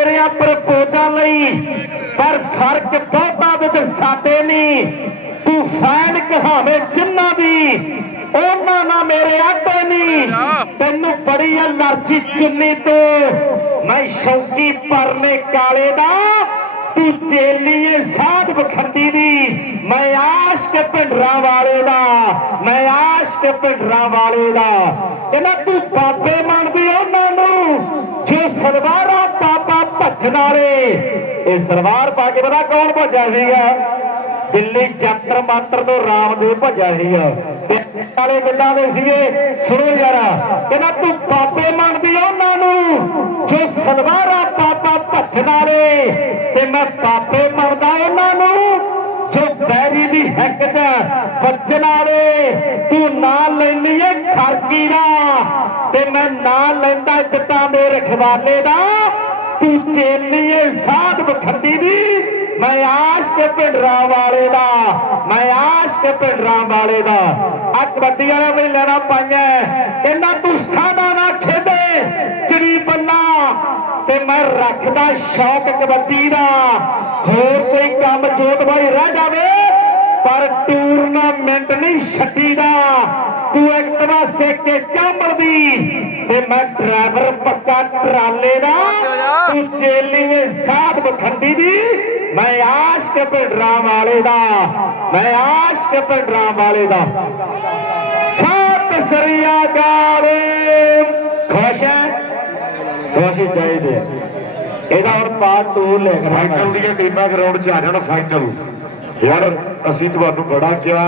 ਤੇਰਿਆਂ ਪ੍ਰਪੋਜ਼ਾਂ ਲਈ, ਪਰ ਫ਼ਰਕ ਬਹੁਤਾ ਵਿੱਚ ਸਾਡੇ ਨਹੀਂ। ਤੂੰ ਫੈਨ ਕਹਾਵੇਂ ਜਿੰਨਾ ਦੀ ਉਹਨਾਂ ਨਾਲ ਮੇਰੇ ਆਟੇ ਨਹੀਂ। ਤੈਨੂੰ ਬੜੀ ਅਲਰਜੀ ਚੁੰਨੀ ਤੋਂ। ਮੈਂ ਸ਼ੌਕੀ ਪਰਨੇ ਕਾਲੇ ਦਾ, ਤੂੰ ਚੇਲੀਏ ਸਾਧ ਬਖੰਡੀ ਦੀ। ਮੈਂ ਆਸ਼ਕ ਪਿੰਡਰਾਂ ਆਸ਼ਕ ਪਿੰਡਰਾਂ ਵਾਲੇ ਦਾ। ਕਹਿੰਦਾ, ਤੂੰ ਬਾਬੇ ਮੰਨਦੀ ਉਹਨਾਂ ਨੂੰ ਜੋ ਸਲਵਾਰਾਂ ਪਾਪਾ ਭੱਜਣ ਵਾਲੇ। ਇਹ ਸਲਵਾਰ ਪਾ ਕੇ ਪਤਾ ਕੌਣ ਭੱਜਿਆ ਸੀਗਾ? ਦਿੱਲੀ ਜੰਤਰ ਮੰਤਰ ਤੋਂ ਰਾਮਦੇਵ ਭੱਜਿਆ ਸੀਗਾ। ਵਾਲੇ ਗੱਲਾਂ ਦੇ ਸੀਗੇ ਸੁਣੋ ਯਾਰਾ ਕਹਿੰਦਾ, ਤੂੰ ਬਾਬੇ ਮੰਨਦੀ ਉਹਨਾਂ ਨੂੰ ਜੋ ਸਲਵਾਰਾਂ ਪਾਪਾ ਭੱਜਣ ਵਾਲੇ, ਤੇ ਮੈਂ ਬਾਬੇ ਮੰਨਦਾ ਉਹਨਾਂ ਨੂੰ ਜੋ ਬੈਰੀ ਦੀ ਹੱਕ ਚ ਵੱਜਣ ਵਾਲੇ ਤੂੰ ਨਾਂ ਲੈਣੀ ਏ ਖਰਕੀ ਦਾ। ਤੇ ਮੈਂ ਨਾਂ ਲੈਂਦਾ ਜੱਟਾਂ ਦੇ ਰਖਵਾਲੇ ਦਾ। ਤੂੰ ਚੇਲੀਏ ਸਾਧ ਬਖੰਡੀ ਦੀ। ਮੈਂ ਆਸ਼ਕ ਪਿੰਡਰਾਂ ਵਾਲੇ ਦਾ। ਮੈਂ ਆਸ਼ਕ ਪਿੰਡਰਾਂ ਵਾਲੇ ਦਾ। ਆ ਕਬੱਡੀਆਂ ਨੇ ਵੀ ਲੈਣਾ ਪਾਈਆਂ। ਕਹਿੰਦਾ ਤੂੰ ਸਾਡਾ ਨਾ ਖੇਡੇ। ਚਰੀ ਬੰਨਾ ਤੇ ਮੈਂ ਰੱਖਦਾ ਸ਼ੌਕ ਕਬੱਡੀ ਦਾ। ਹੋਰ ਕੋਈ ਕੰਮ ਜੋਤ ਭਾਈ ਰਹਿ ਜਾਵੇ ਪਰ ਟੂਰਨਾਮੈਂਟ ਨਹੀਂ ਛੱਡੀਦਾ ਤੂੰ ਇੱਕ ਪਾਸੇ ਕੇ ਚਾਂਬਲਦੀ ਤੇ ਮੈਂ ਡਰਾਈਵਰ ਪੱਕਾ ਟਰਾਲੇ ਦਾ। ਤੂੰ ਚੇਲੀਏ ਸਾਧ ਬਖੰਡੀ ਦੀ ਮੈਂ ਆਸ਼ਕ ਪਿੰਡਰਾਂ ਵਾਲੇ ਦਾ। ਮੈਂ ਆਸ਼ਕ ਪਿੰਡਰਾਂ ਵਾਲੇ ਦਾ। ਸਤਿ ਸ੍ਰੀ ਅਕਾਲ ਖੁਸ਼ ਹੈ? ਖੁਸ਼ ਹੀ ਚਾਹੀਦੇ ਇਹਦਾ ਹੁਣ ਪਾਰਟ 2 ਲਿਖ ਫਾਈਨਲ ਦੀਆਂ ਟੀਮਾਂ ਗਰਾਊਂਡ 'ਚ ਆ ਜਾਣ ਫਾਈਨਲ ਯਾਰ ਅਸੀਂ ਤੁਹਾਨੂੰ ਬੜਾ ਕਿਹਾ।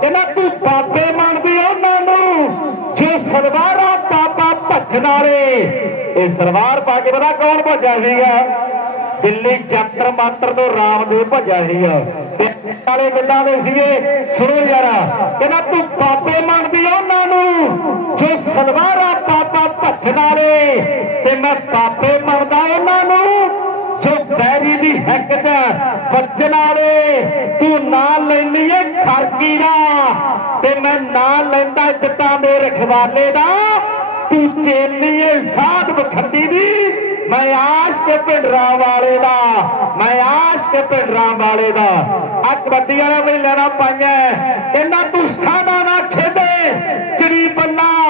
ਕਹਿੰਦਾ ਤੂੰ ਬਾਬੇ ਮੰਨਦੀ ਉਹਨਾਂ ਨੂੰ ਜੋ ਸਲਵਾਰਾਂ ਪਾਪਾ ਭੱਜਣ ਵਾਲੇ। ਇਹ ਸਲਵਾਰ ਪਾ ਕੇ ਪਤਾ ਕੌਣ ਭੱਜਿਆ ਸੀਗਾ? ਦਿੱਲੀ ਜੰਤਰ ਮੰਤਰ ਤੋਂ ਰਾਮਦੇਵ ਭੱਜਿਆ ਸੀਗਾ। ਤੇ ਵਾਲੇ ਗੱਲਾਂ ਦੇ ਸੀਗੇ? ਸੁਣੋ ਯਾਰਾ ਕਹਿੰਦਾ ਤੂੰ ਬਾਬੇ ਮੰਨਦੀ ਉਹਨਾਂ ਨੂੰ ਜੋ ਸਲਵਾਰਾਂ ਪਾਪਾ ਭੱਜਣ ਵਾਲੇ ਤੇ ਮੈਂ ਬਾਬੇ ਮੰਨਦਾ ਉਹਨਾਂ ਨੂੰ, ਜੋ ਬੈਰੀ ਦੀ ਹੱਕ ਚ ਵੱਜਣ ਵਾਲੇ। ਤੂੰ ਨਾਂ ਲੈਣੀ ਏ ਖਰਕੀ ਦਾ, ਤੇ ਮੈਂ ਨਾਂ ਲੈਂਦਾ ਜੱਟਾਂ ਦੇ ਰਖਵਾਲੇ ਦਾ। ਤੂੰ ਚੇਲੀਏ ਸਾਧ ਬਖੰਡੀ ਦੀ, ਮੈਂ ਆਸ਼ਕ ਪਿੰਡਰਾਂ ਵਾਲੇ ਦਾ, ਮੈਂ ਆਸ਼ਕ ਪਿੰਡਰਾਂ ਵਾਲੇ ਦਾ। ਆ ਕਬੱਡੀਆਂ ਨੇ ਵੀ ਲੈਣਾ ਪਾਈਆਂ। ਕਹਿੰਦਾ ਤੂੰ ਸਾਡਾ ਨਾ ਖੇਡੇ, ਚੜੀ ਬੰਨਾ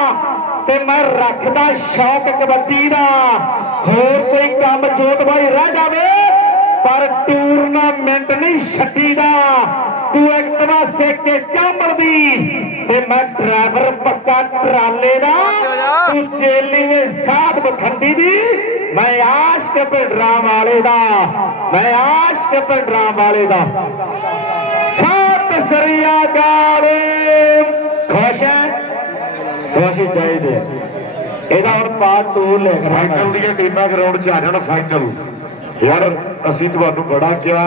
ਤੇ ਮੈਂ ਰੱਖਦਾ ਸ਼ੌਕ ਕਬੱਡੀ ਦਾ ਹੋਰ ਕੋਈ ਕੰਮ ਜੋਤ ਭਾਈ ਰਹਿ ਜਾਵੇ ਪਰ ਟੂਰਨਾਮੈਂਟ ਨਹੀਂ ਛੱਡੀਦਾ। ਤੂੰ ਇੱਕ ਪਾਸੇ ਕੇ ਚਾਂਬਲਦੀ ਤੇ ਮੈਂ ਡਰਾਈਵਰ ਪੱਕਾ ਟਰਾਲੇ ਦਾ ਤੂੰ ਚੇਲੀਏ ਸਾਧ ਬਖੰਡੀ ਦੀ ਮੈਂ ਆਸ਼ਕ ਪਿੰਡਰਾਂ ਵਾਲੇ ਦਾ ਮੈਂ ਆਸ਼ਕ ਪਿੰਡਰਾਂ ਵਾਲੇ ਦਾ। ਸਤਿ ਸ੍ਰੀ ਅਕਾਲ ਖੁਸ਼ ਹੈ? ਖੁਸ਼ ਇਹਦਾ ਹੁਣ ਪਾਰਟ 2 ਲਿਖ ਫਾਈਨਲ ਦੀਆਂ ਟੀਮਾਂ ਗਰਾਊਂਡ 'ਚ ਆ ਜਾਣ ਫਾਈਨਲ ਯਾਰ ਅਸੀਂ ਤੁਹਾਨੂੰ ਬੜਾ ਕਿਹਾ